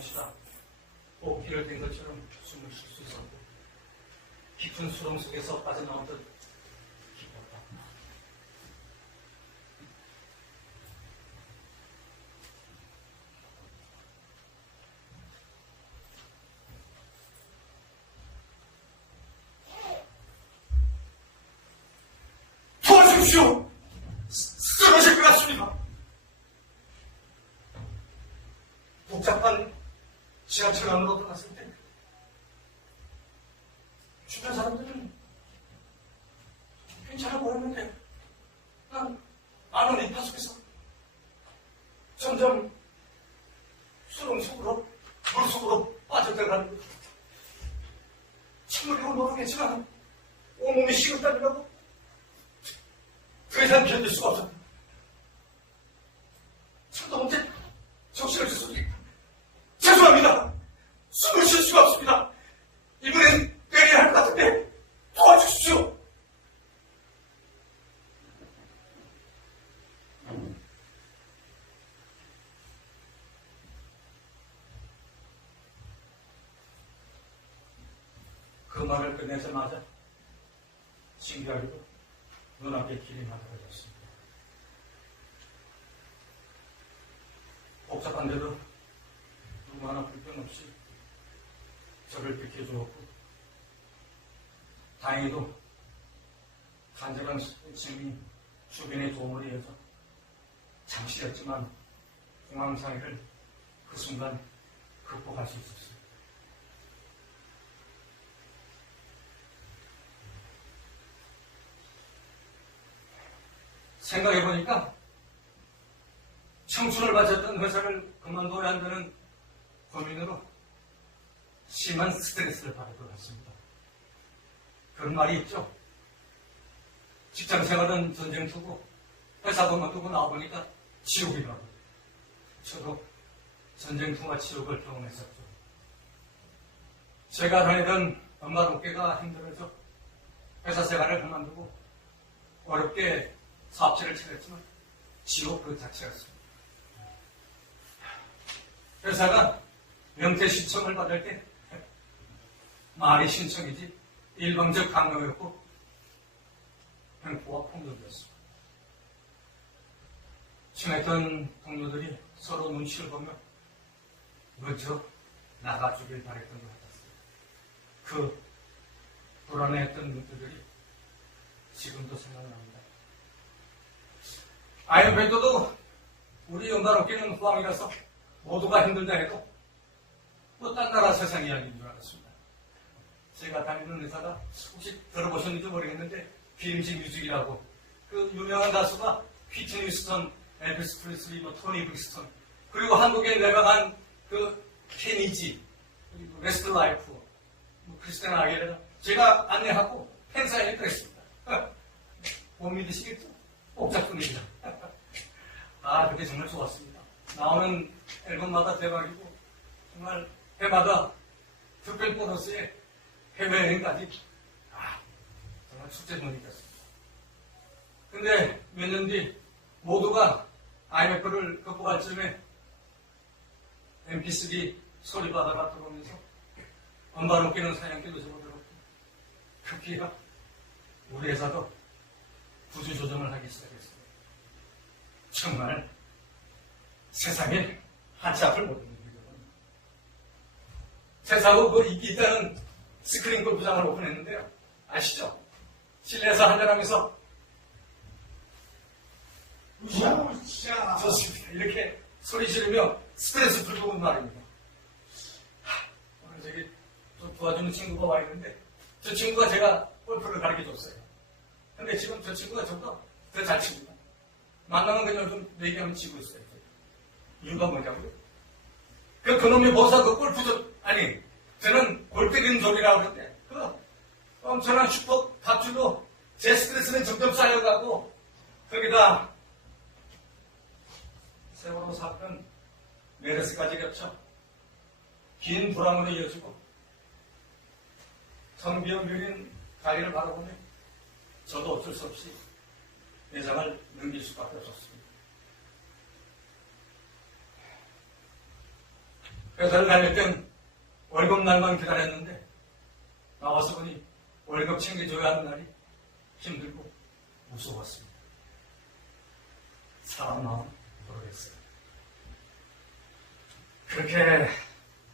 쉬다 호흡기를 댄 것처럼 숨을 쉴 수 있었고 깊은 수렁 속에서 빠져나온 듯 기뻤다. 도와주십시오! 쓰- 쓰러질 것 같습니다. 복잡한 지하철 안으로 들어갔을 때 주변 사람들은 괜찮아 보였는데 난 아는 이파 속에서 점점 수렁 속으로 물 속으로 빠져들어가는 참으려고 노력했지만 온몸이 식은땀이 나고 더 이상 견딜 수가 없었다. 참도 언제 정신을 주습니까 죄송합니다. 숨을 쉴 수가 없습니다. 이번엔 때려야 할 것 같은데 도와주십시오. 그 말을 끝내자마자 신기하게도 눈앞에 길이 나타났습니다. 복잡한데도 누구 하나 불평 없이 저를 비켜주었고 다행히도 간절한 짐이 주변에 도움을 이어서 잠시였지만 공황장애를 그 순간 극복할 수 있었어요. 생각해보니까 청춘을 바쳤던 회사를 그만둬야 한다는 고민으로 심한 스트레스를 것 같습니다. 그런 말이 있죠. 직장 생활은 전쟁터고 회사 그만두고 나와보니까 지옥이라고. 저도 전쟁터와 지옥을 경험했었죠. 제가 다니던 엄마 롭게가 힘들어져 회사 생활을 그만두고 어렵게 사업체를 차렸지만 지옥 그 자체였습니다. 회사가 명퇴 신청을 받을 때 말이 신청이지 일방적 강요였고 횡포와 폭력이었습니다. 친했던 동료들이 서로 눈치를 보며 먼저 나가주길 바랬던 것 같았어요. 그 불안해했던 눈들이 지금도 생각납니다. 아이언밴드도 우리 연단업계는 후왕이라서 모두가 힘들다 해도 뭐 딴 나라 세상 이야기인 줄 알았습니다. 제가 다니는 회사가 혹시 들어보셨는지 모르겠는데 비임식 뮤직이라고 그 유명한 가수가 휘트니 휴스턴, 엘비스 프리슬리, 뭐 토니 브릭스턴 그리고 한국에 내려간 그 케니지, 웨스트 라이프, 뭐 크리스티나 아게레라 제가 안내하고 행사에 그랬습니다. 못 믿으시겠죠? 복작품입니다. 아, 그게 정말 좋았습니다. 나오는 앨범마다 대박이고, 정말 해마다 특별 보너스에 해외여행까지, 아, 정말 축제문이었습니다. 근데 몇 년 뒤 모두가 IMF를 극복할 즈음에 MP3 소리 바다가 들어오면서 엄마로 웃기는 사냥기도 접어들었고, 급기가 우리 회사도 구조조정을 하기 시작했습니다. 정말 세상에 보는 일이거든요. 세상에 뭐 있기 있다는 스크린 골프장을 오픈했는데요. 아시죠? 실내에서 한잔하면서 우샤. 좋습니다. 이렇게 소리 지르며 스트레스 풀고 온 말입니다. 하, 오늘 저기 좀 도와주는 친구가 와 있는데 저 친구가 제가 골프를 가르쳐 줬어요. 근데 지금 저 친구가 저보다 더 잘 칩니다. 만나면 그냥 좀 얘기하면 치고 있어요. 이유가 뭐냐고요? 그 그놈이 보사 그 골프 좀 아니 저는 골때리는 소리라고 그러는데 그 엄청난 슈퍼 탑주도 제 스트레스는 점점 쌓여가고 거기다 세월호 사건 메르스까지 겹쳐 긴 불황으로 이어지고 텅비어 밀린 가리를 바라보며 저도 어쩔 수 없이 내장을 넘길 수밖에 없었습니다. 회사를 다닐 땐 월급 날만 기다렸는데 나와서 보니 월급 챙겨줘야 하는 날이 힘들고 무서웠습니다. 사람 마음 모르겠어요. 그렇게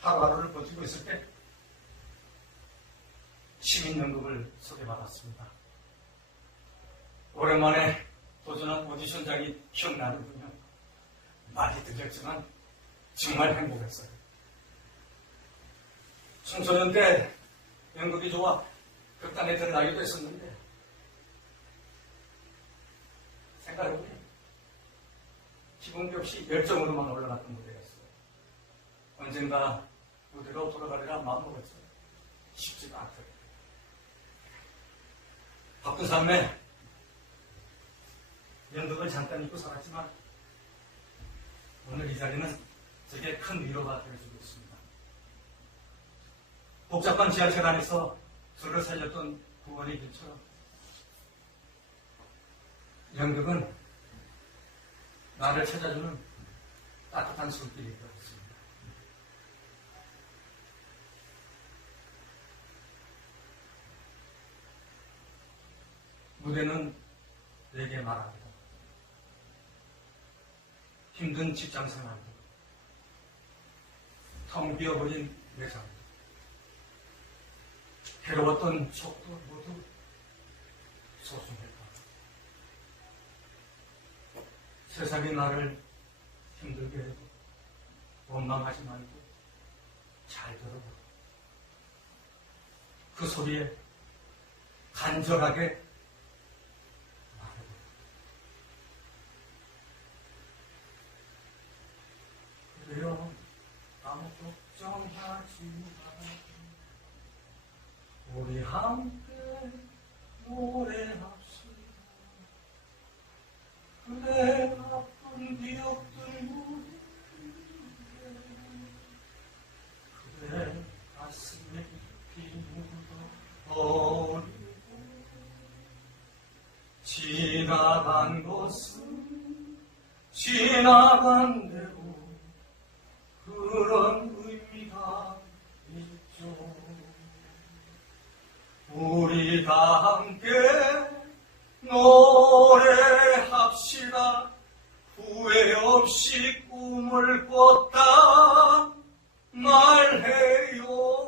하루하루를 버티고 있을 때 시민연극을 소개받았습니다. 오랜만에 도전한 오디션장이 기억나는군요. 많이 들렸지만 정말 행복했어요. 청소년 때 연극이 좋아 극단에 들어가기도 했었는데 생각해보니 기본기 없이 열정으로만 올라갔던 무대였어요. 언젠가 무대로 돌아가리라 마음먹었어요. 쉽지가 않더라고요. 바쁜 삶에 연극을 잠깐 잊고 살았지만 오늘 이 자리는 제게 큰 위로가 되어주고 있습니다. 복잡한 지하철 안에서 저를 살렸던 구원의 길처럼 연극은 나를 찾아주는 따뜻한 손길이 되었습니다. 무대는 내게 말합니다. 힘든 직장 생활도, 텅 비어버린 매장도, 괴로웠던 속도 모두 소중했다. 세상이 나를 힘들게 해도 원망하지 말고 잘 들어보라. 그 소리에 간절하게 말해보라. 그래요. 아무 걱정하지 마. 우리 함께 노래합시다. 그대 아픈 기억들 우리 그대 가슴에 깊이 묻어버리고 지나간 것은 지나간 우리 다 함께 노래합시다. 후회 없이 꿈을 꿨다 말해요.